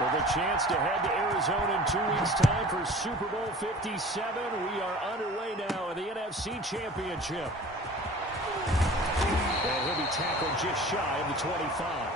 With a chance to head to Arizona in 2 weeks' time for Super Bowl 57, we are underway now in the NFC Championship. And he'll be tackled just shy of the 25.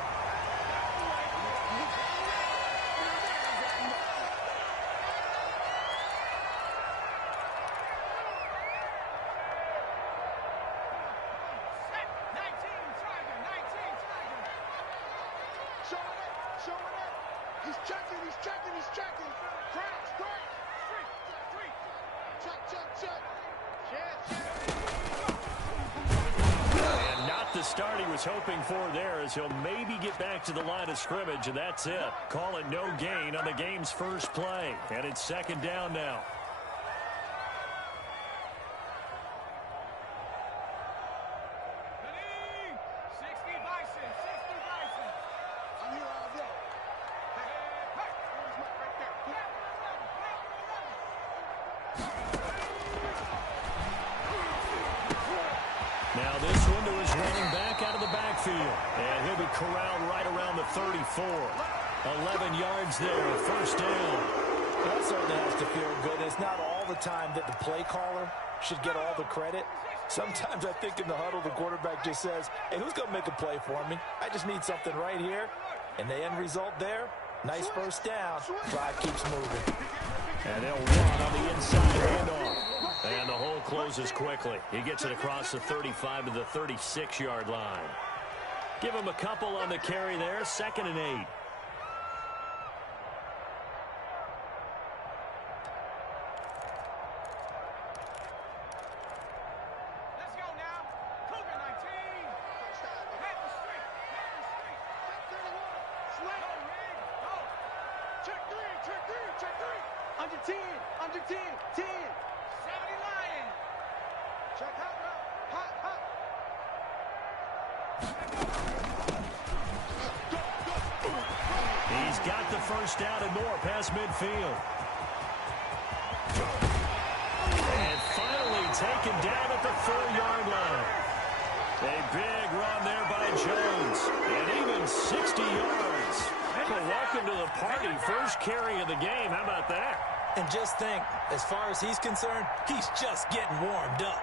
Start he was hoping for there as he'll maybe get back to the line of scrimmage, and that's it. Call it no gain on the game's first play, and it's second down now. Now this one to his running back out of the backfield. And he'll be corralled right around the 34. 11 yards there, first down. That certainly has to feel good. It's not all the time that the play caller should get all the credit. Sometimes I think in the huddle, the quarterback just says, hey, who's going to make a play for me? I just need something right here. And the end result there, nice first down. Drive keeps moving. And they'll run on the inside handoff. And the hole closes quickly. He gets it across the 35 to the 36-yard line. Give him a couple on the carry there. 2nd and 8. Let's go now. Cougar 19. Head the street. Head the street. Check 31. Slam. Go. Check 3. Check 3. Check 3. Under 10. Under 10. 10. 70 Lion. Check hot route. Hot, hot. He's got the first down and more past midfield. And finally taken down at the 4-yard line. A big run there by Jones. And even 60 yards. Well, welcome to the party. First carry of the game. How about that? And just think, as far as he's concerned, he's just getting warmed up.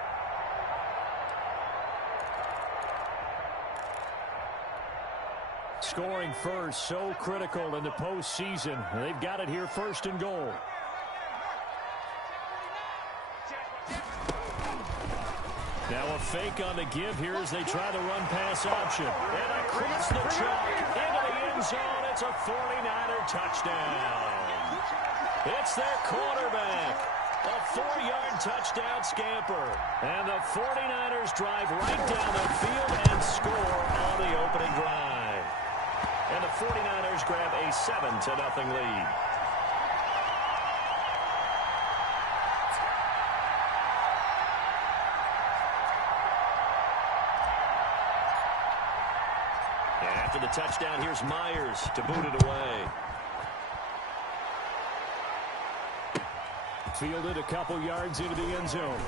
Scoring first, so critical in the postseason. They've got it here, 1st and goal. Now a fake on the give here as they try the run-pass option. And across the chalk, into the end zone. It's a 49er touchdown. It's their quarterback. A 4-yard touchdown scamper. And the 49ers drive right down the field and score on the opening drive. And the 49ers grab a 7-0 lead. And after the touchdown, here's Myers to boot it away. Fielded a couple yards into the end zone.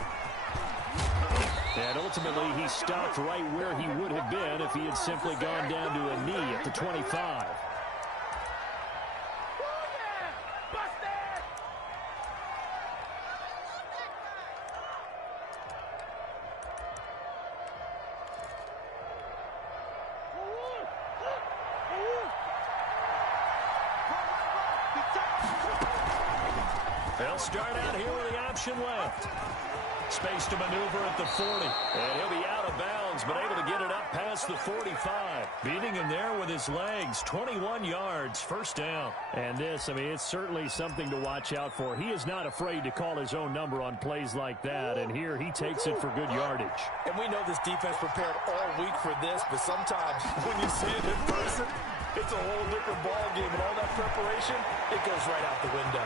And ultimately, he stopped right where he would have been if he had simply gone down to a knee at the 25. They'll start out here with the option left. Space to maneuver at the 40. And he'll be out of bounds, but able to get it up past the 45. Beating him there with his legs. 21 yards, first down. And this, I mean, it's certainly something to watch out for. He is not afraid to call his own number on plays like that. And here he takes it for good yardage. And we know this defense prepared all week for this, but sometimes when you see it in person, it's a whole different ball game. And all that preparation, it goes right out the window.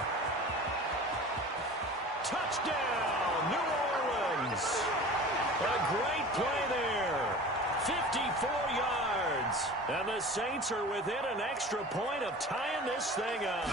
Touchdown, New Orleans. A great play there. 54 yards. And the Saints are within an extra point of tying this thing up.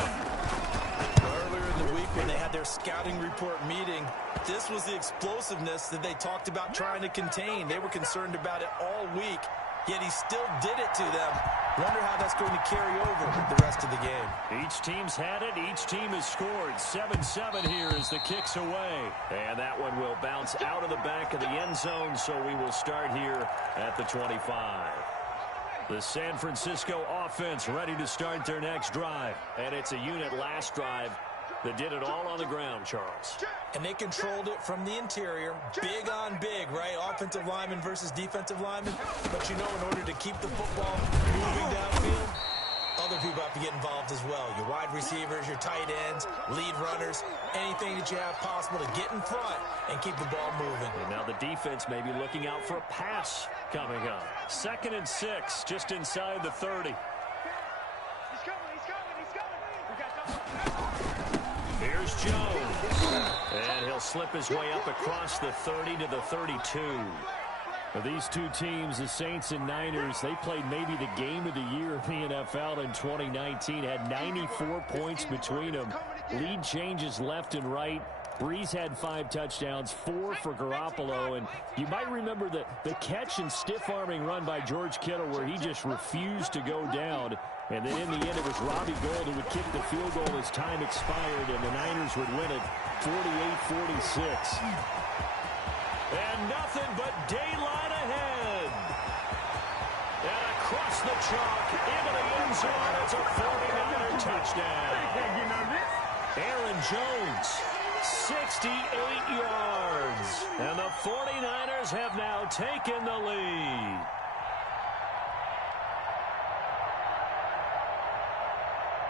Earlier in the week when they had their scouting report meeting, this was the explosiveness that they talked about trying to contain. They were concerned about it all week, yet he still did it to them. Wonder how that's going to carry over the rest of the game. Each team's had it. Each team has scored. 7-7 here as the kick's away. And that one will bounce out of the back of the end zone, so we will start here at the 25. The San Francisco offense ready to start their next drive. And it's a unit last drive that did it all on the ground, Charles. And they controlled it from the interior. Big on big, right? Offensive lineman versus defensive lineman. But you know, in order to keep the football moving downfield, other people have to get involved as well. Your wide receivers, your tight ends, lead runners, anything that you have possible to get in front and keep the ball moving. And now the defense may be looking out for a pass coming up. 2nd and 6, just inside the 30. He's coming, he's coming, he's coming. We got double. Here's Jones. And he'll slip his way up across the 30 to the 32. For these two teams, the Saints and Niners, they played maybe the game of the year in the NFL in 2019. Had 94 points between them. Lead changes left and right. Breeze had 5 touchdowns, 4 for Garoppolo. And you might remember the catch and stiff-arming run by George Kittle where he just refused to go down. And then in the end, it was Robbie Gould who would kick the field goal as time expired, and the Niners would win it 48-46. And nothing but daylight ahead. And across the chalk into the end zone, it's a 49er touchdown. Aaron Jones, 68 yards. And the 49ers have now taken the lead.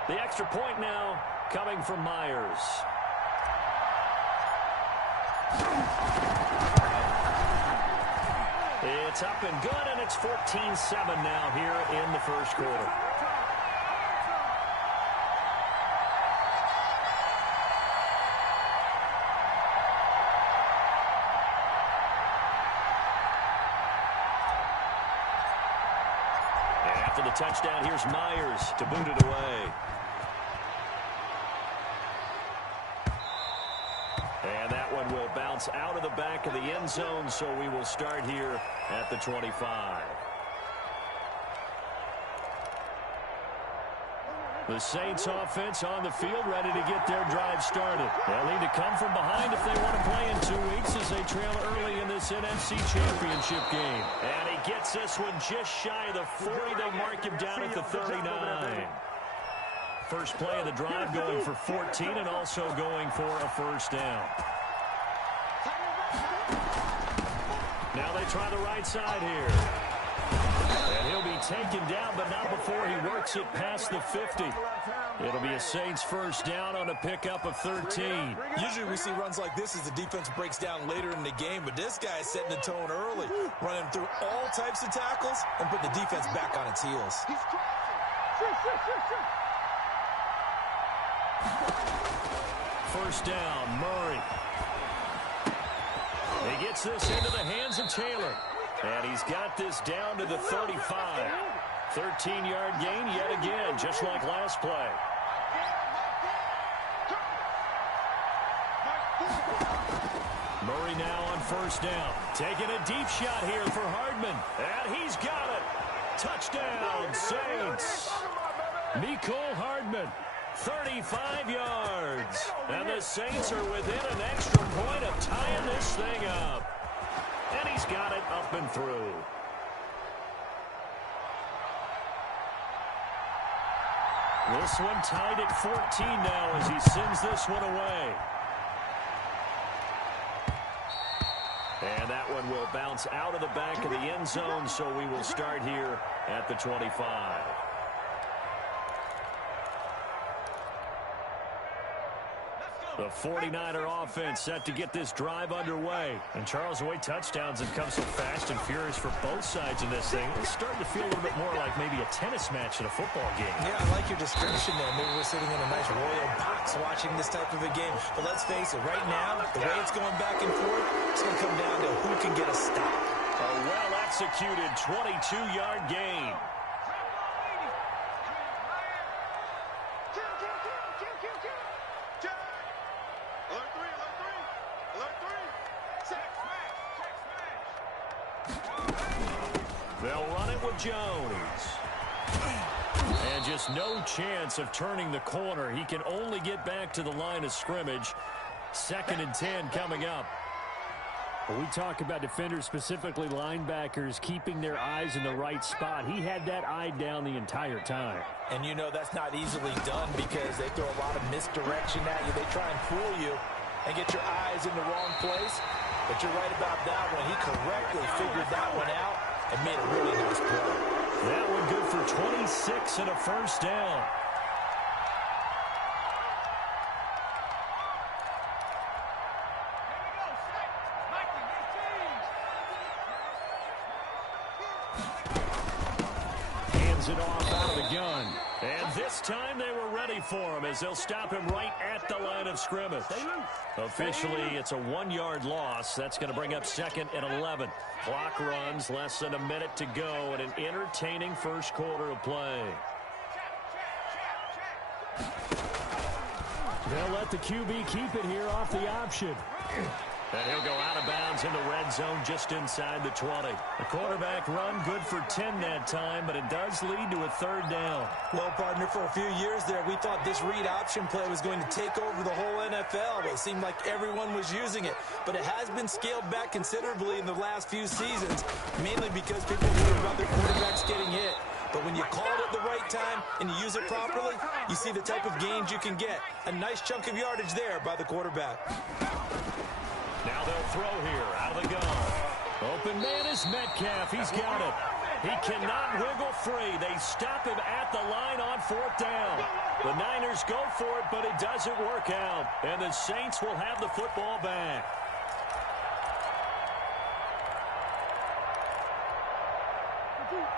The extra point now coming from Myers. It's up and good, and it's 14-7 now here in the first quarter. And after the touchdown, here's Myers to boot it away. And that one will bounce out of the back of the end zone, so we will start here at the 25. The Saints offense on the field ready to get their drive started. They'll need to come from behind if they want to play in 2 weeks as they trail early in this NFC Championship game. And he gets this one just shy of the 40. They'll mark him down at the 39. First play of the drive going for 14 and also going for a first down. Now they try the right side here. And he'll be taken down, but not before he works it past the 50. It'll be a Saints first down on a pickup of 13. Usually we see runs like this as the defense breaks down later in the game, but this guy is setting the tone early, running through all types of tackles and put the defense back on its heels. First down, Murray. He gets this into the hands of Taylor. And he's got this down to the 35. 13-yard gain yet again, just like last play. Murray now on first down. Taking a deep shot here for Hardman. And he's got it. Touchdown, Saints. Mecole Hardman. 35 yards. And the Saints are within an extra point of tying this thing up. And he's got it up and through. This one tied at 14 now as he sends this one away. And that one will bounce out of the back of the end zone, so we will start here at the 25. The 49er offense set to get this drive underway. And Charles, the way touchdowns have come so fast and furious for both sides in this thing, it's starting to feel a little bit more like maybe a tennis match in a football game. Yeah, I like your description there. Maybe we're sitting in a nice royal box watching this type of a game. But let's face it, right now, the way it's going back and forth, it's going to come down to who can get a stop. A well-executed 22-yard gain. They'll run it with Jones. And just no chance of turning the corner. He can only get back to the line of scrimmage. 2nd and 10 coming up. When we talk about defenders, specifically linebackers, keeping their eyes in the right spot, he had that eye down the entire time. And you know that's not easily done because they throw a lot of misdirection at you. They try and fool you and get your eyes in the wrong place. But you're right about that one. He correctly figured that one out and made a really nice play. That one good for 26 and a first down. Hands it off out of the gun. And this time they were ready for him as they'll stop him right at the line of scrimmage. Officially, it's a 1-yard loss. That's going to bring up 2nd and 11. Clock runs, less than a minute to go, and an entertaining first quarter of play. They'll let the QB keep it here off the option. And he'll go out of bounds in the red zone just inside the 20. The quarterback run good for 10 that time, but it does lead to a 3rd down. Well, partner, for a few years there, we thought this read option play was going to take over the whole NFL. It seemed like everyone was using it, but it has been scaled back considerably in the last few seasons, mainly because people worry about their quarterbacks getting hit. But when you call it at the right time and you use it properly, you see the type of gains you can get. A nice chunk of yardage there by the quarterback. Now they'll throw here out of the gun. Open man is Metcalf. He's got it. He cannot wiggle free. They stop him at the line on 4th down. The Niners go for it, but it doesn't work out. And the Saints will have the football back.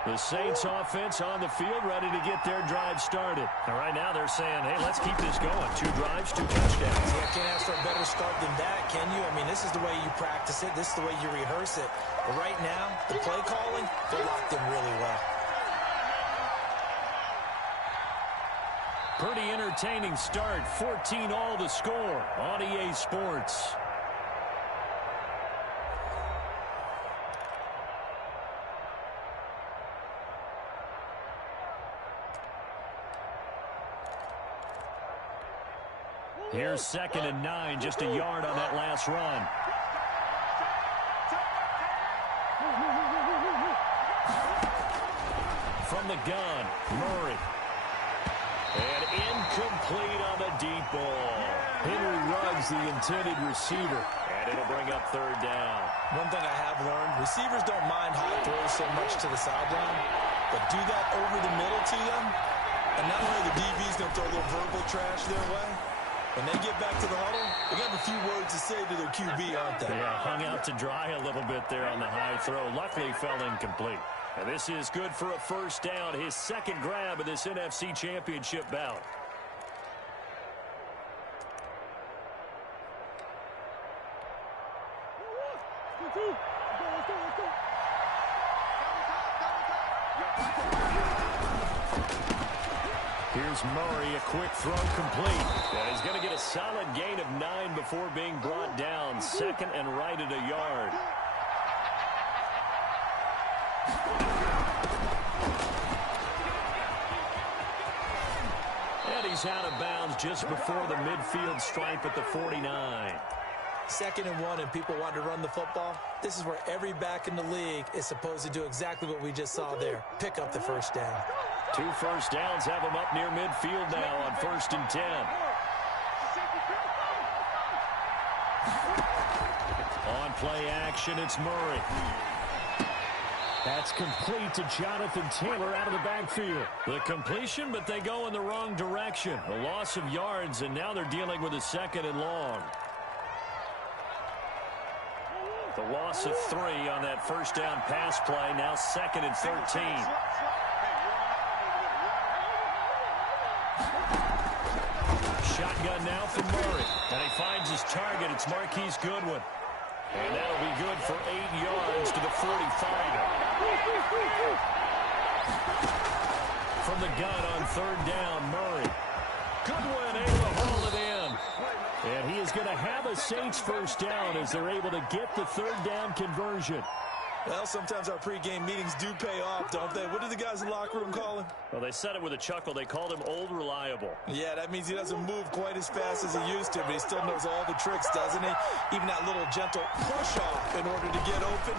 The Saints offense on the field ready to get their drive started. And right now they're saying, hey, let's keep this going. 2 drives, 2 touchdowns. Yeah, can't ask for a better start than that, can you? I mean, this is the way you practice it. This is the way you rehearse it. But right now, the play calling, they're locked in really well. Pretty entertaining start. 14 all to score on EA Sports. Here's 2nd and 9, just a yard on that last run. From the gun, Murray. And incomplete on the deep ball. Henry Ruggs, the intended receiver. And it'll bring up 3rd down. One thing I have learned, receivers don't mind high throws so much to the sideline, but do that over the middle to them, and not only the DB's going to throw a little verbal trash their way, when they get back to the huddle, they got a few words to say to their QB, aren't they? Yeah, hung out to dry a little bit there on the high throw. Luckily fell incomplete. And this is good for a first down. His 2nd grab of this NFC Championship bout. Here's Murray, a quick throw complete. And he's going to get a solid gain of 9 before being brought down. 2nd and right at a yard. And he's out of bounds just before the midfield stripe at the 49. 2nd and 1 and people want to run the football. This is where every back in the league is supposed to do exactly what we just saw there. Pick up the first down. 2 first downs have him up near midfield now on 1st and 10. On play action, it's Murray. That's complete to Jonathan Taylor out of the backfield. The completion, but they go in the wrong direction. A loss of yards, and now they're dealing with a 2nd and long. The loss of 3 on that first down pass play, now 2nd and 13. Shotgun now for Murray. And he finds his target. It's Marquise Goodwin. And that'll be good for 8 yards to the 45. From the gun on 3rd down, Murray. Goodwin able to haul it in. And he is going to have a Saints first down as they're able to get the 3rd down conversion. Well, sometimes our pregame meetings do pay off, don't they? What do the guys in the locker room call him? Well, they said it with a chuckle. They called him Old Reliable. Yeah, that means he doesn't move quite as fast as he used to, but he still knows all the tricks, doesn't he? Even that little gentle push-off in order to get open,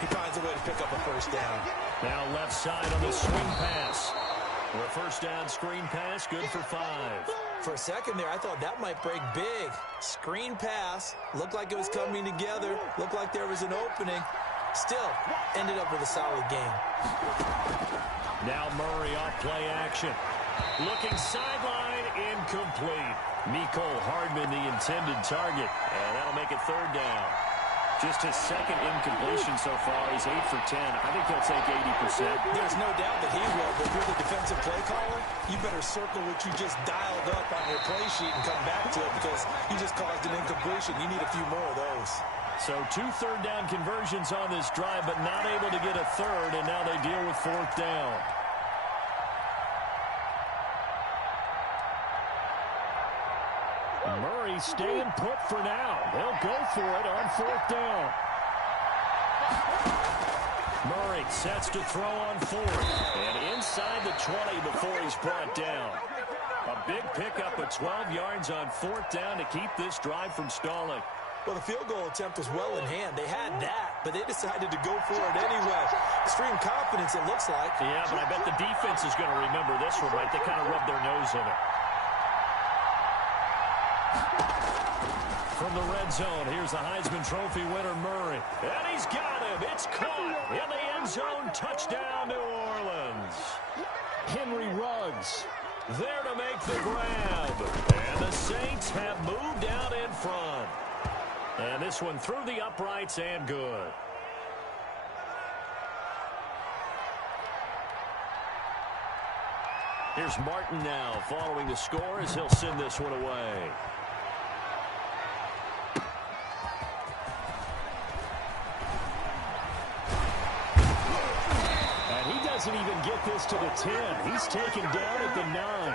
he finds a way to pick up a first down. Now left side on the swing pass. For a first down screen pass, good for 5. For a second there, I thought that might break big. Screen pass, looked like it was coming together, looked like there was an opening. Still, ended up with a solid game. Now Murray off play action. Looking sideline, incomplete. Mecole Hardman, the intended target. And that'll make it third down. Just his second incompletion so far. He's 8 for 10. I think he'll take 80%. There's no doubt that he will, but if you're the defensive play caller, you better circle what you just dialed up on your play sheet and come back to it because you just caused an incompletion. You need a few more of those. So 2 third-down conversions on this drive, but not able to get a third, and now they deal with fourth down. Murray staying put for now. They'll go for it on fourth down. Murray sets to throw on fourth, and inside the 20 before he's brought down. A big pickup of 12 yards on fourth down to keep this drive from stalling. Well, the field goal attempt was well in hand. They had that, but they decided to go for it anyway. Extreme confidence, it looks like. Yeah, but I bet the defense is going to remember this one, right? They kind of rubbed their nose in it. From the red zone, here's the Heisman Trophy winner, Murray. And he's got him. It's caught in the end zone. Touchdown, New Orleans. Henry Ruggs there to make the grab. And the Saints have moved out in front. And this one through the uprights and good. Here's Martin now following the score as he'll send this one away. And he doesn't even get this to the 10. He's taken down at the 9.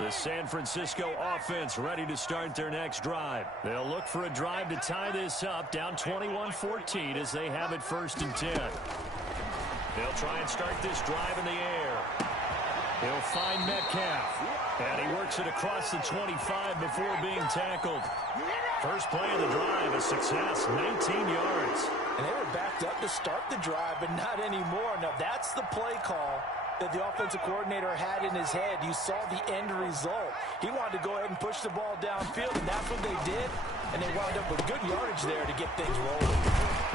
The San Francisco offense ready to start their next drive. They'll look for a drive to tie this up, down 21-14 as they have it 1st and 10. They'll try and start this drive in the air. He'll find Metcalf, and he works it across the 25 before being tackled. First play of the drive, a success, 19 yards. And they were backed up to start the drive, but not anymore. Now, that's the play call that the offensive coordinator had in his head. You saw the end result. He wanted to go ahead and push the ball downfield, and that's what they did. And they wound up with good yardage there to get things rolling.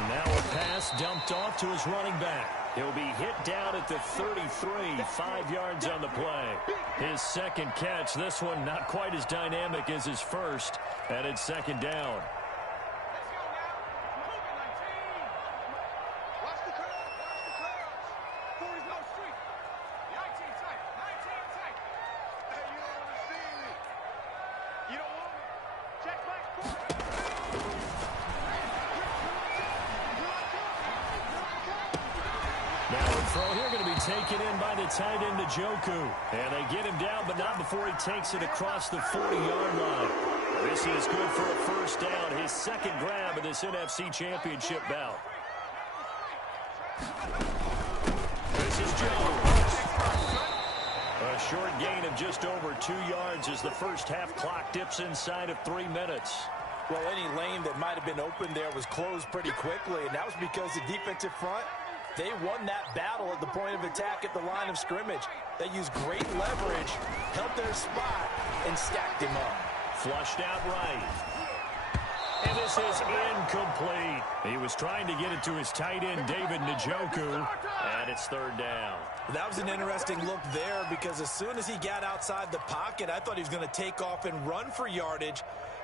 Now a pass dumped off to his running back. He'll be hit down at the 33, 5 yards on the play. His second catch, this one not quite as dynamic as his first, and it's 2nd down. Taken in by the tight end, Njoku. And they get him down, but not before he takes it across the 40-yard line. This is good for a first down, his second grab of this NFC Championship bout. This is Jones. A short gain of just over 2 yards as the first half clock dips inside of 3 minutes. Well, any lane that might have been open there was closed pretty quickly, and that was because the defensive front, they won that battle at the point of attack at the line of scrimmage. They used great leverage, held their spot, and stacked him up. Flushed out right. And this is incomplete. He was trying to get it to his tight end, David Njoku, and it's 3rd down. That was an interesting look there because as soon as he got outside the pocket, I thought he was going to take off and run for yardage.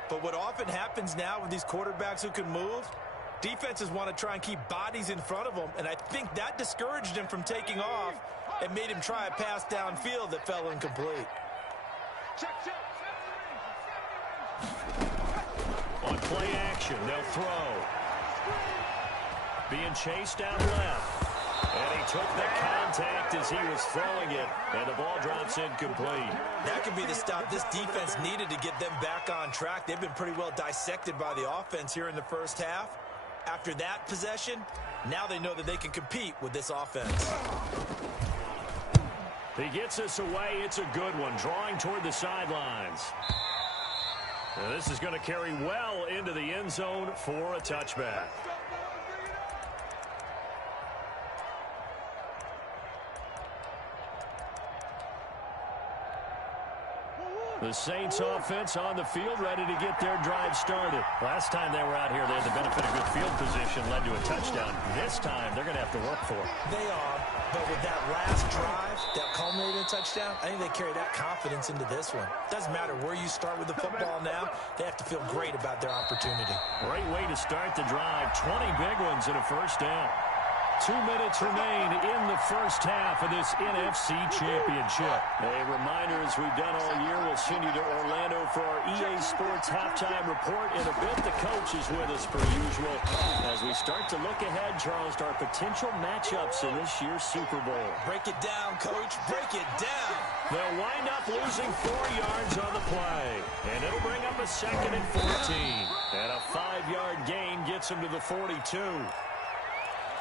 But what often happens now with these quarterbacks who can move, defenses want to try and keep bodies in front of them, and I think that discouraged him from taking off and made him try a pass downfield that fell incomplete. On play action, they'll throw. Being chased out left. And he took the contact as he was throwing it, and the ball drops incomplete. That could be the stop this defense needed to get them back on track. They've been pretty well dissected by the offense here in the first half. After that possession, now they know that they can compete with this offense. He gets us away. It's a good one, drawing toward the sidelines. Now this is going to carry well into the end zone for a touchback. The Saints offense on the field, ready to get their drive started. Last time they were out here, they had the benefit of good field position, led to a touchdown. This time, they're going to have to work for it. They are, but with that last drive that culminated in a touchdown, I think they carry that confidence into this one. Doesn't matter where you start with the football now, they have to feel great about their opportunity. Great way to start the drive. 20 big ones and a first down. 2 minutes remain in the first half of this NFC Championship. A reminder, as we've done all year, we'll send you to Orlando for our EA Sports halftime report. In a bit, the coach is with us per usual as we start to look ahead, Charles, to our potential matchups in this year's Super Bowl. Break it down, Coach. Break it down. They'll wind up losing 4 yards on the play, and it'll bring up a 2nd and 14. And a 5-yard gain gets them to the 42.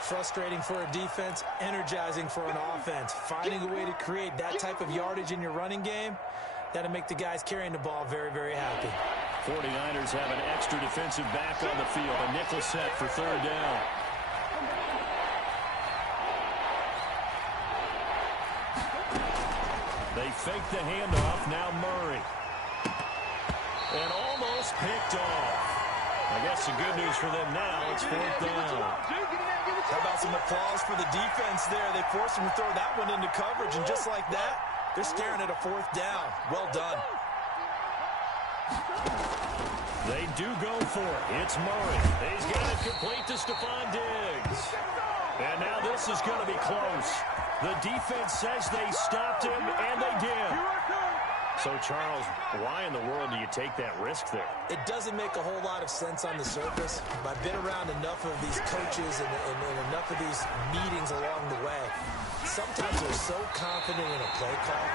Frustrating for a defense, energizing for an offense. Finding a way to create that type of yardage in your running game, that'll make the guys carrying the ball very, very happy. 49ers have an extra defensive back on the field. A nickel set for 3rd down. They fake the handoff. Now Murray. And almost picked off. I guess the good news for them now, it's 4th down. How about some applause for the defense there? They forced him to throw that one into coverage, and just like that, they're staring at a 4th down. Well done. They do go for it. It's Murray. He's got it complete to Stephon Diggs. And now this is going to be close. The defense says they stopped him, and they did. So, Charles, why in the world do you take that risk there? It doesn't make a whole lot of sense on the surface, but I've been around enough of these coaches and enough of these meetings along the way. Sometimes they're so confident in a play call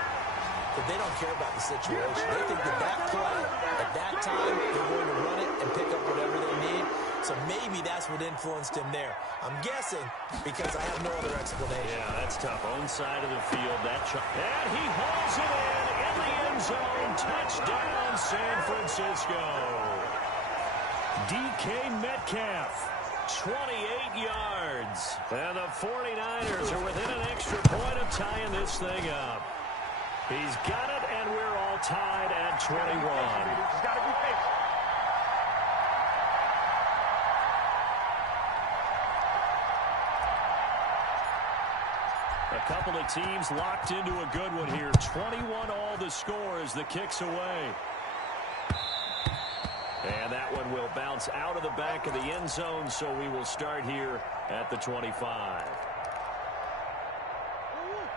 that they don't care about the situation. They think that play, at that time, they're going to run it and pick up whatever they need. So maybe that's what influenced him there. I'm guessing because I have no other explanation. Yeah, that's tough. Own side of the field. And he hauls it in the end zone. Touchdown, San Francisco. DK Metcalf, 28 yards. And the 49ers are within an extra point of tying this thing up. He's got it, and we're all tied at 21. He's got to be patient. A couple of teams locked into a good one here. 21 all the score as the kick's away. And that one will bounce out of the back of the end zone, so we will start here at the 25.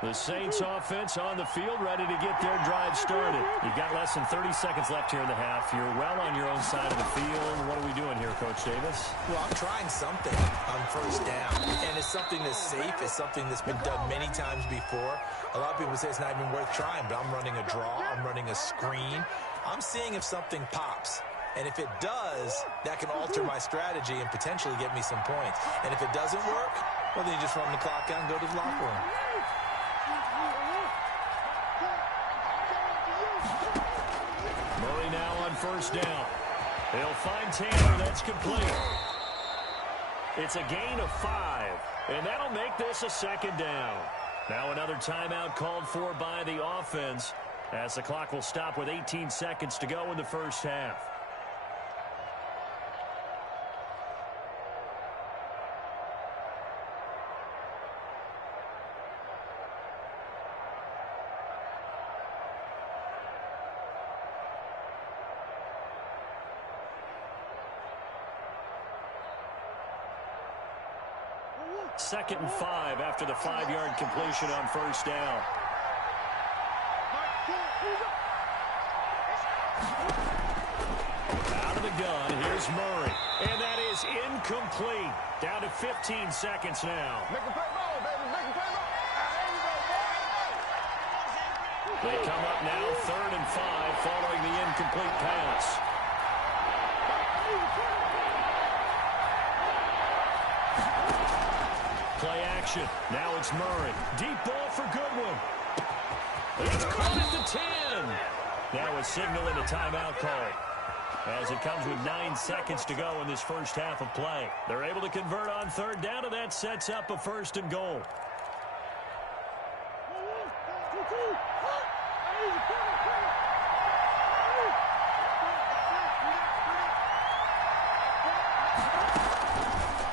The Saints offense on the field, ready to get their drive started. You've got less than 30 seconds left here in the half. You're well on your own side of the field. What are we doing here, Coach Davis? Well, I'm trying something on 1st down, and it's something that's safe. It's something that's been done many times before. A lot of people say it's not even worth trying, but I'm running a draw. I'm running a screen. I'm seeing if something pops. And if it does, that can alter my strategy and potentially get me some points. And if it doesn't work, well, then you just run the clock out and go to the locker room. Murray now on 1st down. They'll find Tanner. That's complete. It's a gain of 5, and that'll make this a 2nd down. Now another timeout called for by the offense as the clock will stop with 18 seconds to go in the first half. Second and 5 after the 5-yard completion on 1st down. Out of the gun, here's Murray. And that is is incomplete. Down to 15 seconds now. Make a play ball, baby. Make a play ball. They come up now 3rd and 5 following the incomplete pass. Play action. Now it's Murray. Deep ball for Goodwin. It's caught at the 10. Now a signal and a timeout call, as it comes with 9 seconds to go in this first half of play. They're able to convert on 3rd down, and that sets up a 1st and goal.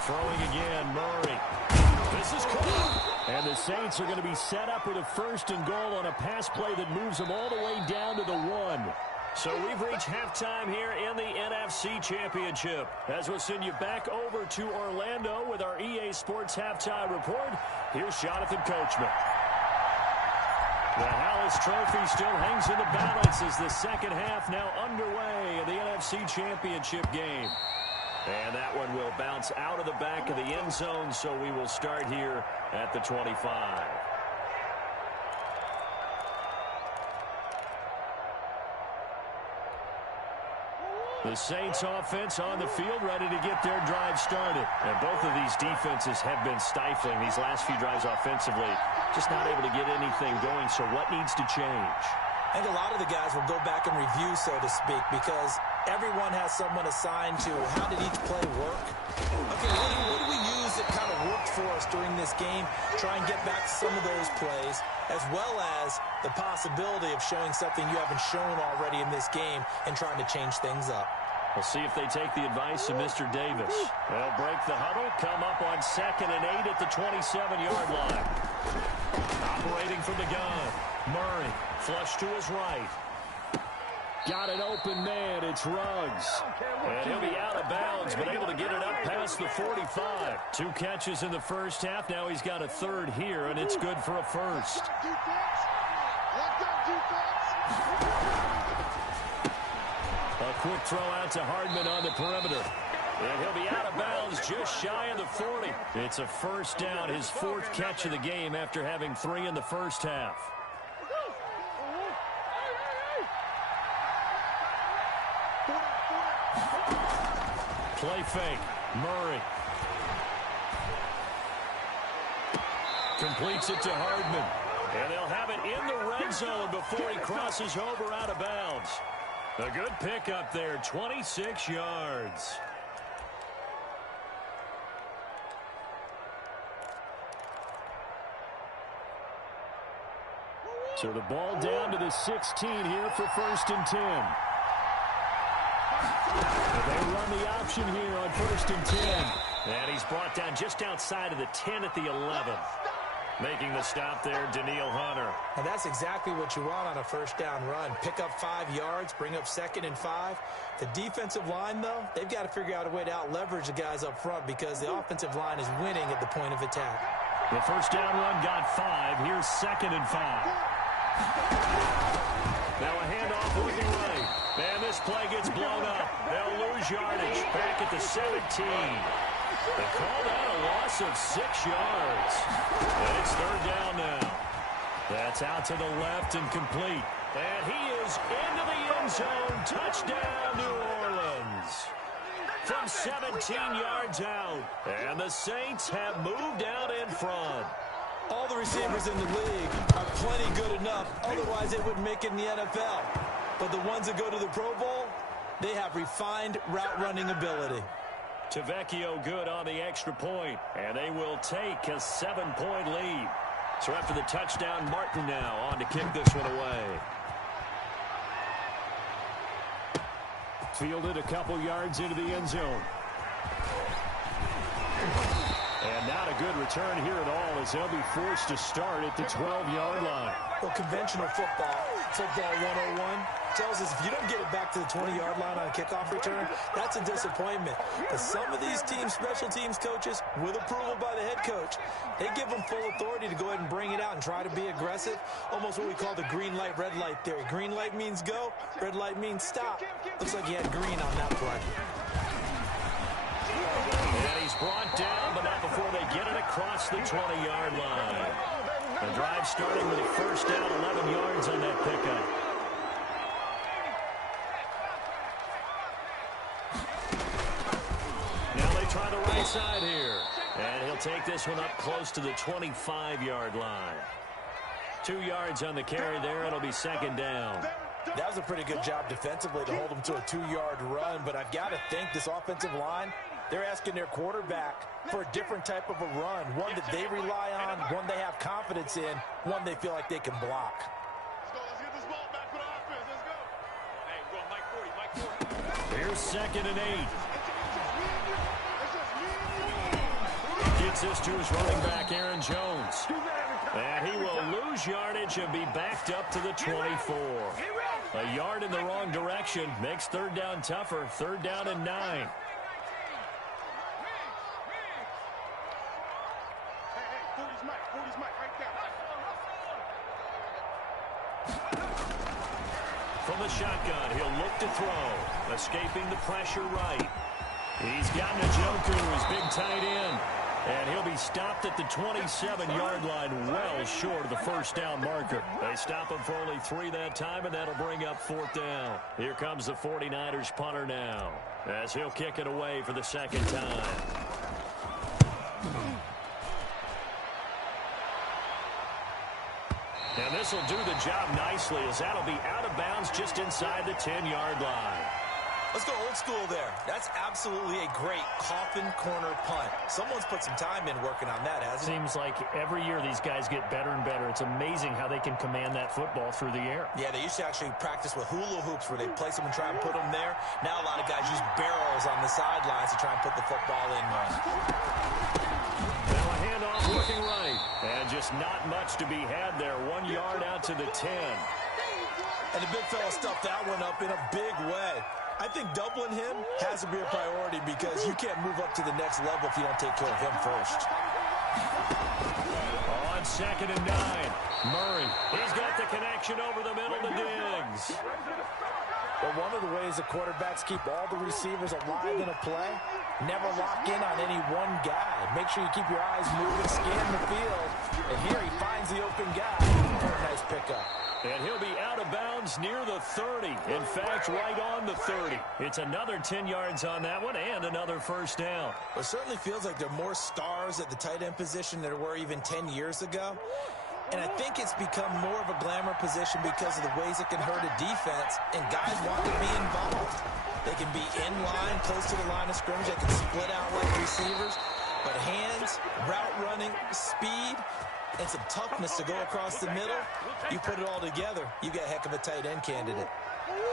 Throwing again, Murray. This is caught. And the Saints are going to be set up with a 1st and goal on a pass play that moves them all the way down to the 1. So we've reached halftime here in the NFC Championship. As we'll send you back over to Orlando with our EA Sports Halftime Report, here's Jonathan Coachman. The Hallis Trophy still hangs in the balance as the second half now underway in the NFC Championship game. And that one will bounce out of the back of the end zone, so we will start here at the 25. The Saints offense on the field ready to get their drive started. And both of these defenses have been stifling these last few drives offensively. Just not able to get anything going, so what needs to change? I think a lot of the guys will go back and review, so to speak, because everyone has someone assigned to how did each play work. Okay, what do we use that kind of worked for us during this game? Try and get back to some of those plays, as well as the possibility of showing something you haven't shown already in this game and trying to change things up. We'll see if they take the advice of Mr. Davis. They'll break the huddle, come up on 2nd and 8 at the 27-yard line. Operating from the gun, Murray, flush to his right. Got an open man. It's Ruggs. And he'll be out of bounds, but able to get it up past the 45. 2 catches in the first half. Now he's got a 3rd here, and it's good for a 1st. A quick throw out to Hardman on the perimeter. And he'll be out of bounds just shy of the 40. It's a 1st down, his 4th catch of the game after having 3 in the first half. Play fake. Murray. Completes it to Hardman. And they'll have it in the red zone before he crosses over out of bounds. A good pickup there, 26 yards. So the ball down to the 16 here for 1st and 10. They run the option here on 1st and 10. And he's brought down just outside of the 10 at the 11. Making the stop there, Daniil Hunter. And that's exactly what you want on a 1st down run. Pick up 5 yards, bring up 2nd and 5. The defensive line, though, they've got to figure out a way to out-leverage the guys up front because the offensive line is winning at the point of attack. The 1st down run got 5. Here's 2nd and 5. Now a handoff looking right. And this play gets blown up. They'll lose yardage back at the 17. They called out a loss of 6 yards. And it's 3rd down now. That's out to the left and complete. And he is into the end zone. Touchdown, New Orleans. From 17 yards out. And the Saints have moved out in front. All the receivers in the league are plenty good enough. Otherwise, they wouldn't make it in the NFL. But the ones that go to the Pro Bowl, they have refined route running ability. Tavecchio good on the extra point, and they will take a 7-point lead. So after the touchdown, Martin now on to kick this one away. Fielded a couple yards into the end zone. And not a good return here at all as they'll be forced to start at the 12-yard line. Well, conventional football 101, tells us if you don't get it back to the 20-yard line on a kickoff return, that's a disappointment. But some of these teams, special teams coaches, with approval by the head coach, they give them full authority to go ahead and bring it out and try to be aggressive, almost what we call the green light, red light theory. Green light means go, red light means stop. Looks like he had green on that play. 20-yard line. The drive starting with a first down, 11 yards on that pickup. Now they try the right side here. And he'll take this one up close to the 25-yard line. 2 yards on the carry there. It'll be second down. That was a pretty good job defensively to hold them to a 2-yard run, but I've got to think this offensive line, they're asking their quarterback for a different type of a run, one that they rely on, one they have confidence in, one they feel like they can block. Let's get this ball back for the offense. Let's go. Hey, we're going Mike 40, Mike 40. Here's 2nd and 8. Gets this to his running back, Aaron Jones. And he will lose yardage and be backed up to the 24. A yard in the wrong direction makes third down tougher. Third down and 9. Hey, 40's Mike right there. From the shotgun, he'll look to throw. Escaping the pressure right. He's gotten a joker to his big tight end. And he'll be stopped at the 27-yard line, well short of the first down marker. They stop him for only 3 that time, and that'll bring up 4th down. Here comes the 49ers punter now, as he'll kick it away for the second time. And this will do the job nicely, as that'll be out of bounds just inside the 10-yard line. Let's go old school there. That's absolutely a great coffin corner punt. Someone's put some time in working on that, hasn't it? Seems like every year these guys get better and better. It's amazing how they can command that football through the air. Yeah, they used to actually practice with hula hoops where they place them and try and put them there. Now a lot of guys use barrels on the sidelines to try and put the football in. Now a handoff looking right. And just not much to be had there. 1 yard out to the 10. And the big fella stuffed that one up in a big way. I think doubling him has to be a priority because you can't move up to the next level if you don't take care of him first. On 2nd and 9, Murray. He's got the connection over the middle to Diggs. But one of the ways the quarterbacks keep all the receivers alive in a play, never lock in on any one guy. Make sure you keep your eyes moving, scan the field. And here he finds the open guy for a nice pickup. And he'll be out of bounds near the 30. In fact, right on the 30. It's another 10 yards on that one and another first down. It certainly feels like there are more stars at the tight end position than there were even 10 years ago. And I think it's become more of a glamour position because of the ways it can hurt a defense, and guys want to be involved. They can be in line, close to the line of scrimmage. They can split out like receivers. But hands, route running, speed, and some toughness to go across the middle, you put it all together, you got a heck of a tight end candidate.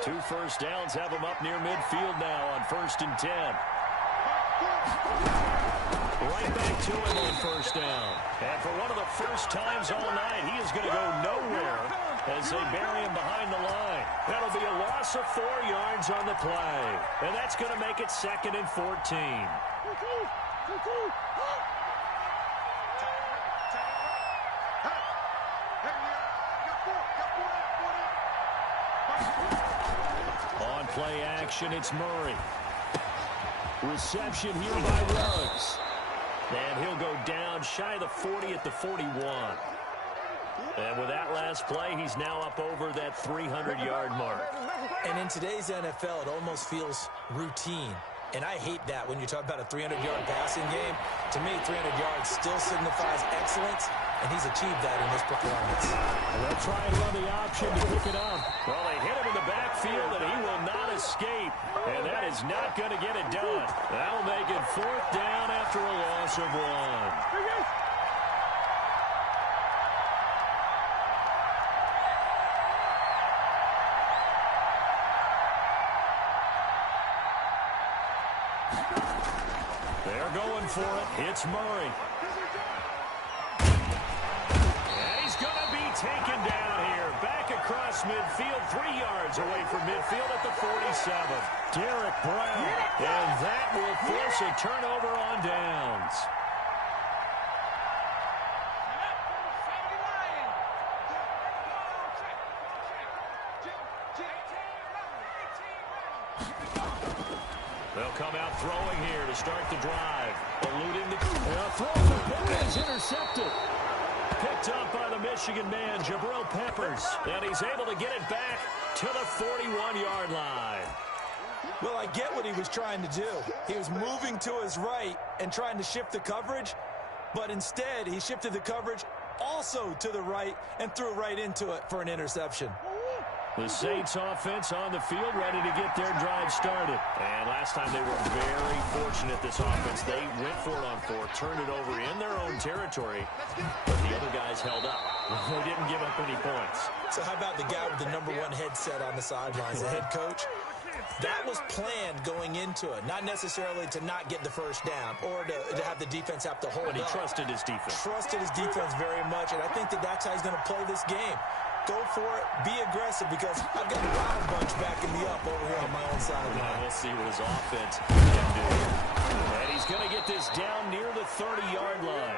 2 first downs have him up near midfield now on 1st and 10. Right back to him on first down. And for one of the first times all night, he is going to go nowhere as they bury him behind the line. That'll be a loss of 4 yards on the play. And that's going to make it 2nd and 14. On play action, it's Murray. Reception here by Ruggs. And he'll go down shy of the 40 at the 41. And with that last play, he's now up over that 300-yard mark. And in today's NFL, it almost feels routine. And I hate that when you talk about a 300-yard passing game. To me, 300 yards still signifies excellence, and he's achieved that in this performance. And they'll try and run the option to pick it up. Well, they hit him in the backfield, and he will not escape. And that is not going to get it done. That'll make it 4th down after a loss of 1. They're going for it. It's Murray. And he's going to be taken down here. Back across midfield, 3 yards away from midfield at the 47. Derek Brown. And that will force a turnover on downs. They'll come out throwing here to start the drive. Eluding the throw is intercepted. Picked up by the Michigan man, Jabril Peppers. And he's able to get it back to the 41-yard line. Well, I get what he was trying to do. He was moving to his right and trying to shift the coverage, but instead he shifted the coverage also to the right and threw right into it for an interception. The Saints offense on the field, ready to get their drive started. And last time they were very fortunate, this offense. They went for it on fourth, turned it over in their own territory, but the other guys held up. They didn't give up any points. So how about the guy with the #1 headset on the sidelines, the head coach? That was planned going into it, not necessarily to not get the first down or to have the defense have to hold But he up. trusted his defense. Trusted his defense very much, and I think that's how he's going to play this game. Go for it, be aggressive, because I've got a wild bunch backing me up over here on my own sideline. We'll see what his offense can do. And he's going to get this down near the 30-yard line.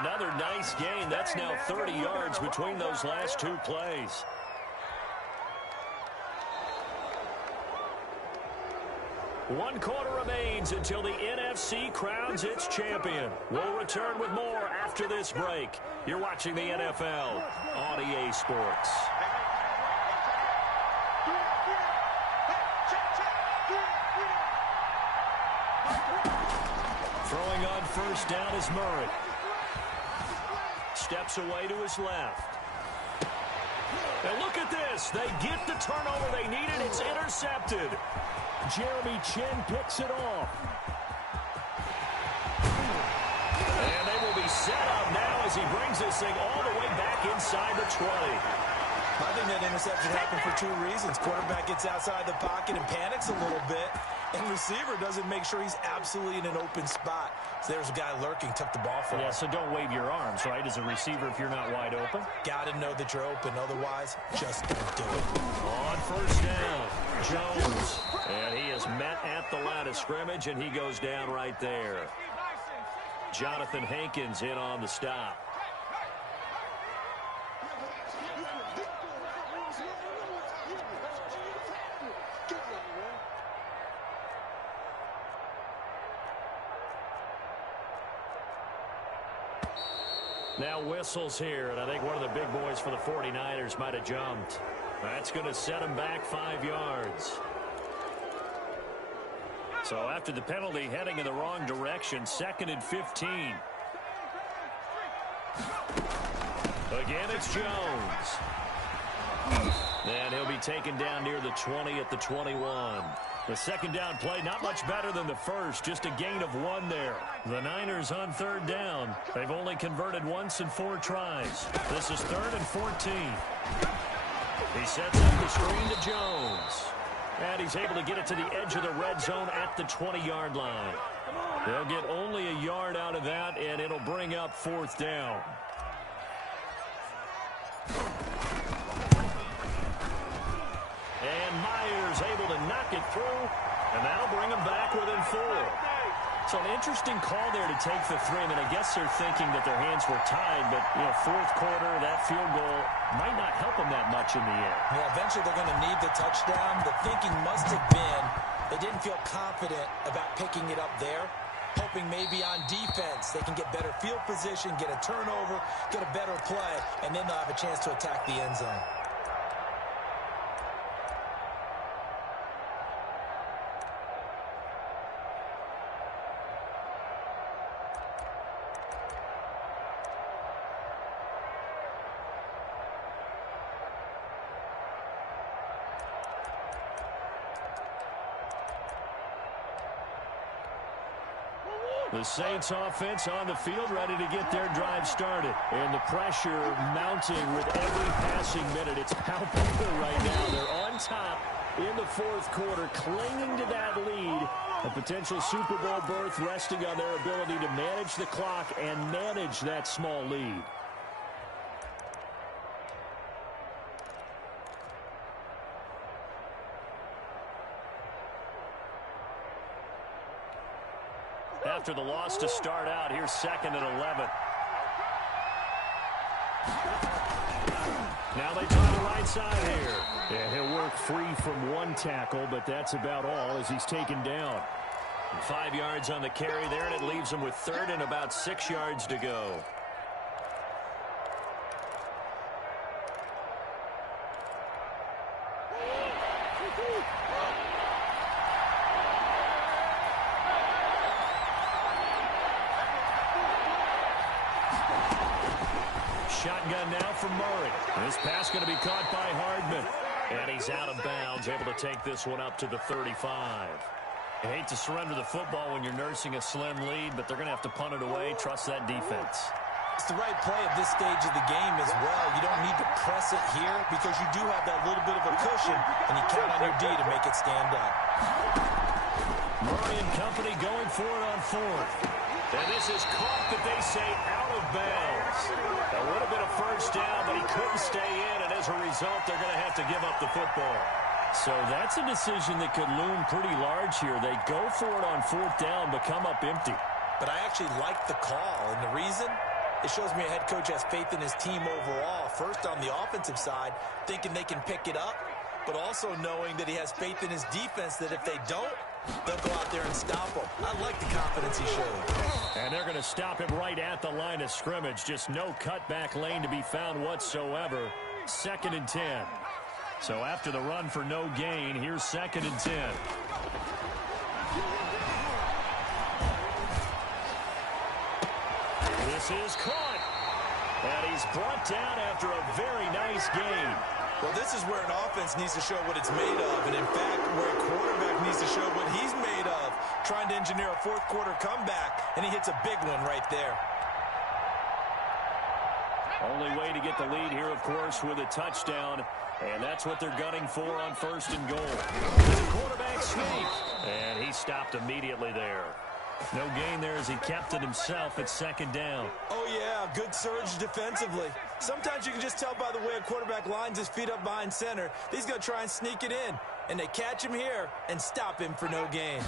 Another nice gain. That's now 30 yards between those last two plays. One quarter remains until the NFC crowns its champion. We'll return with more after this break. You're watching the NFL on EA Sports. Throwing on first down is Murray. Steps away to his left. And look at this. They get the turnover they needed. It's intercepted. Jeremy Chin picks it off. And they will be set up now as he brings this thing all the way back inside the 20. I think that interception happened for two reasons. Quarterback gets outside the pocket and panics a little bit, and receiver doesn't make sure he's absolutely in an open spot. So there's a guy lurking, took the ball from him. Yeah, so don't wave your arms, right, as a receiver if you're not wide open. Got to know that you're open. Otherwise, just don't do it. On first down, Jones. And he is met at the line of scrimmage, and he goes down right there. Jonathan Hankins in on the stop. Now whistles here, and I think one of the big boys for the 49ers might have jumped. That's going to set him back 5 yards. So after the penalty, heading in the wrong direction, 2nd and 15. Again, it's Jones. And he'll be taken down near the 20 at the 21. The second down play, not much better than the first, just a gain of 1 there. The Niners on third down. They've only converted once in 4 tries. This is 3rd and 14. He sets up the screen to Jones. And he's able to get it to the edge of the red zone at the 20-yard line. They'll get only a yard out of that, and it'll bring up 4th down. And Myers able to knock it through, and that'll bring him back within 4. So an interesting call there to take the 3. I mean, I guess they're thinking that their hands were tied, but, you know, 4th quarter, that field goal might not help them that much in the end. Yeah, eventually they're going to need the touchdown. The thinking must have been they didn't feel confident about picking it up there, hoping maybe on defense they can get better field position, get a turnover, get a better play, and then they'll have a chance to attack the end zone. The Saints offense on the field, ready to get their drive started. And the pressure mounting with every passing minute. It's palpable right now. They're on top in the 4th quarter, clinging to that lead. A potential Super Bowl berth resting on their ability to manage the clock and manage that small lead. After the loss to start out, here's 2nd and 11. Now they try the right side here. And he'll work free from 1 tackle, but that's about all as he's taken down. 5 yards on the carry there, and it leaves them with third and about 6 yards to go. Shotgun now from Murray. This pass going to be caught by Hardman. And he's out of bounds, able to take this one up to the 35. You hate to surrender the football when you're nursing a slim lead, but they're going to have to punt it away. Trust that defense. It's the right play at this stage of the game as well. You don't need to press it here because you do have that little bit of a cushion, and you count on your D to make it stand up. Murray and company going for it on fourth. And this is caught, but they say out of bounds. A little bit of first down, but he couldn't stay in, and as a result, they're going to have to give up the football. So that's a decision that could loom pretty large here. They go for it on fourth down, but come up empty. But I actually like the call, and the reason? It shows me a head coach has faith in his team overall. First on the offensive side, thinking they can pick it up, but also knowing that he has faith in his defense that if they don't, they'll go out there and stop him. I like the confidence he showed. And they're going to stop him right at the line of scrimmage. Just no cutback lane to be found whatsoever. 2nd and 10. So after the run for no gain, here's 2nd and 10. This is caught. And he's brought down after a very nice gain. Well, this is where an offense needs to show what it's made of, and in fact, where a quarterback needs to show what he's made of, trying to engineer a fourth quarter comeback, and he hits a big one right there. Only way to get the lead here, of course, with a touchdown, and that's what they're gunning for on 1st and goal. The quarterback sneak, and he stopped immediately there. No gain there as he kept it himself at 2nd down. Oh, yeah, good surge defensively. Sometimes you can just tell by the way a quarterback lines his feet up behind center. He's going to try and sneak it in, and they catch him here and stop him for no gain.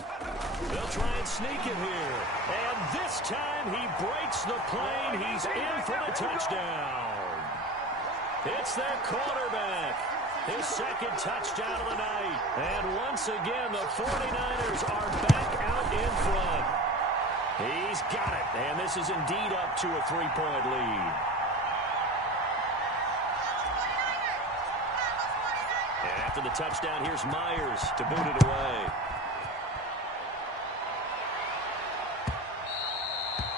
They'll try and sneak it here, and this time he breaks the plane. He's in for the touchdown. It's their quarterback. His 2nd touchdown of the night. And once again, the 49ers are back out in front. He's got it, and this is indeed up to a 3-point lead. And after the touchdown, here's Myers to boot it away.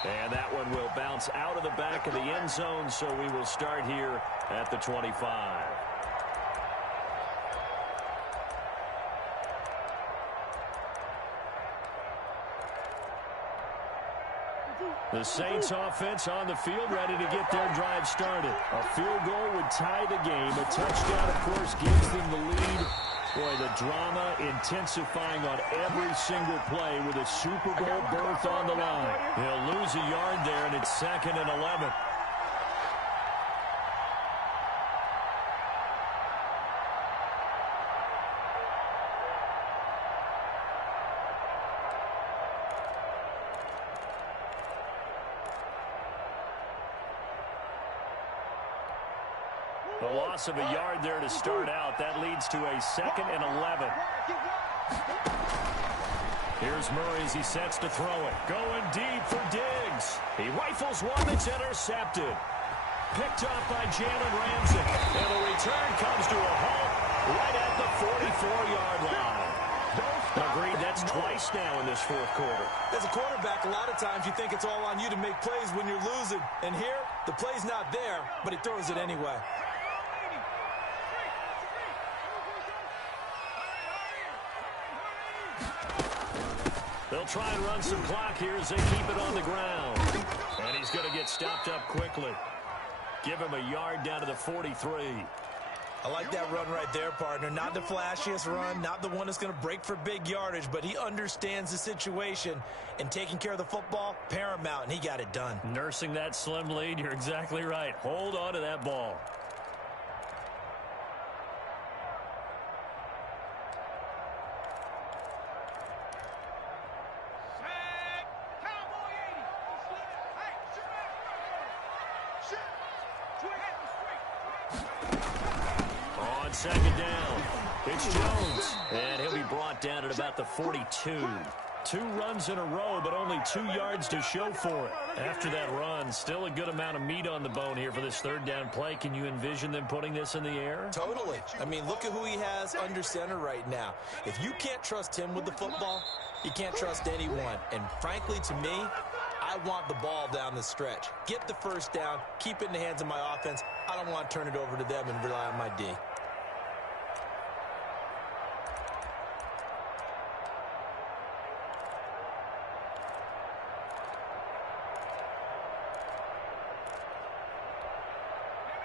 And that one will bounce out of the back of the end zone, so we will start here at the 25. The Saints offense on the field, ready to get their drive started. A field goal would tie the game. A touchdown, of course, gives them the lead. Boy, the drama intensifying on every single play with a Super Bowl berth on the line. He'll lose a yard there, and it's 2nd and 11. The loss of a yard there to start out. That leads to a 2nd and 11. Here's Murray as he sets to throw it. Going deep for Diggs. He rifles one that's intercepted. Picked up by Jalen Ramsey. And the return comes to a halt right at the 44-yard line. Agreed, that's twice now in this fourth quarter. As a quarterback, a lot of times you think it's all on you to make plays when you're losing. And here, the play's not there, but he throws it anyway. They'll try and run some clock here as they keep it on the ground. And he's going to get stopped up quickly. Give him a yard down to the 43. I like that run right there, partner. Not the flashiest run, not the one that's going to break for big yardage, but he understands the situation, and taking care of the football, paramount, and he got it done. Nursing that slim lead, you're exactly right. Hold on to that ball. On 2nd down, it's Jones. And he'll be brought down at about the 42. 2 runs in a row, but only 2 yards to show for it. After that run, still a good amount of meat on the bone here for this third down play. Can you envision them putting this in the air? Totally. I mean, look at who he has under center right now. If you can't trust him with the football, you can't trust anyone. And frankly, to me, I want the ball down the stretch. Get the first down, keep it in the hands of my offense. I don't want to turn it over to them and rely on my D.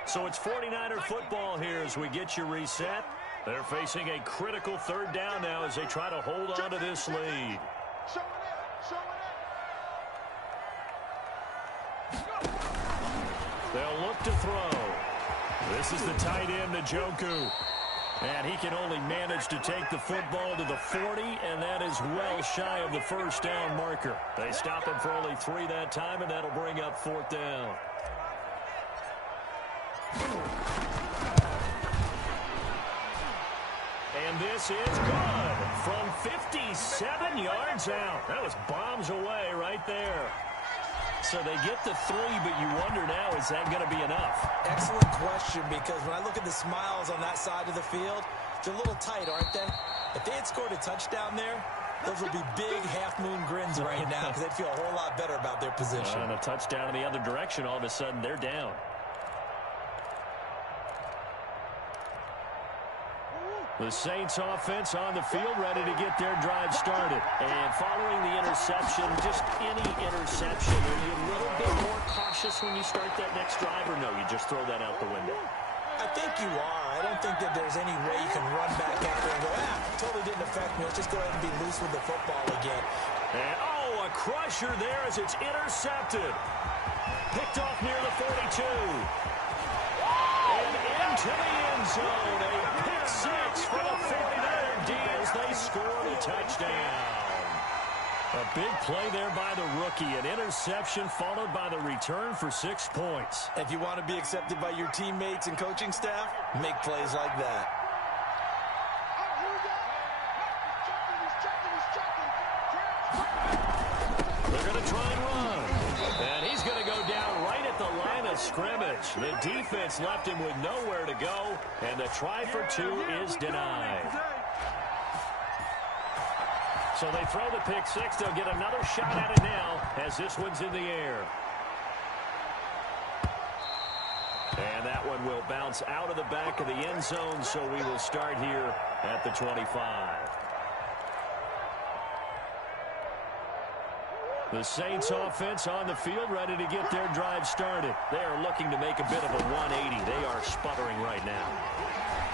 So it's 49er football here as we get you reset. They're facing a critical third down now as they try to hold on to this lead. They'll look to throw. This is the tight end, Njoku. And he can only manage to take the football to the 40, and that is well shy of the first down marker. They stop him for only 3 that time, and that'll bring up 4th down. And this is good from 57 yards out. That was bombs away right there. So they get the 3, but you wonder now, is that going to be enough? Excellent question, because when I look at the smiles on that side of the field, they're a little tight, aren't they? If they had scored a touchdown there, those would be big half-moon grins right now because they'd feel a whole lot better about their position. And a touchdown in the other direction, all of a sudden they're down. The Saints offense on the field ready to get their drive started. And following the interception, just any interception, are you a little bit more cautious when you start that next drive, or no, you just throw that out the window? I think you are. I don't think that there's any way you can run back out there and go, totally didn't affect me. Let's just go ahead and be loose with the football again. And, a crusher there as it's intercepted. Picked off near the 42. And into the end zone. A pick 6 for the 49er D as they score the touchdown. A big play there by the rookie. An interception followed by the return for 6 points. If you want to be accepted by your teammates and coaching staff, make plays like that. They're going to try and run. And he's going to go down right at the line of scrimmage. The defense left him with nowhere to go, and the try for 2 is denied. So they throw the pick 6. They'll get another shot at it now as this one's in the air. And that one will bounce out of the back of the end zone, so we will start here at the 25. The Saints offense on the field ready to get their drive started. They are looking to make a bit of a 180. They are sputtering right now.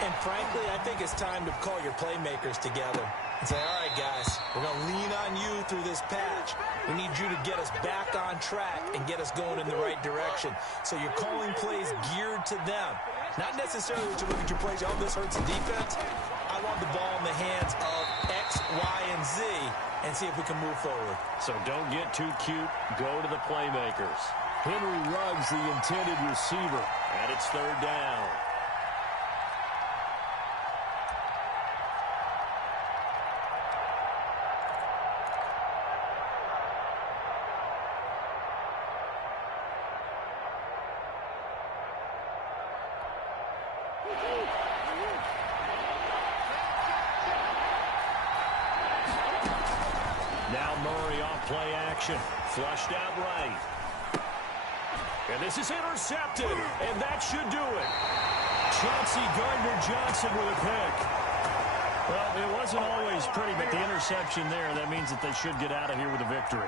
And frankly, I think it's time to call your playmakers together and say, all right, guys, we're going to lean on you through this patch. We need you to get us back on track and get us going in the right direction. So you're calling plays geared to them. Not necessarily to look at your plays, this hurts the defense. I want the ball in the hands of X, Y, and Z and see if we can move forward. So don't get too cute. Go to the playmakers. Henry Ruggs, the intended receiver, and it's 3rd down. Now Murray off play action. Flushed out right. And this is intercepted. And that should do it. Chauncey Gardner-Johnson with a pick. Well, it wasn't always pretty, but the interception there, that means that they should get out of here with a victory.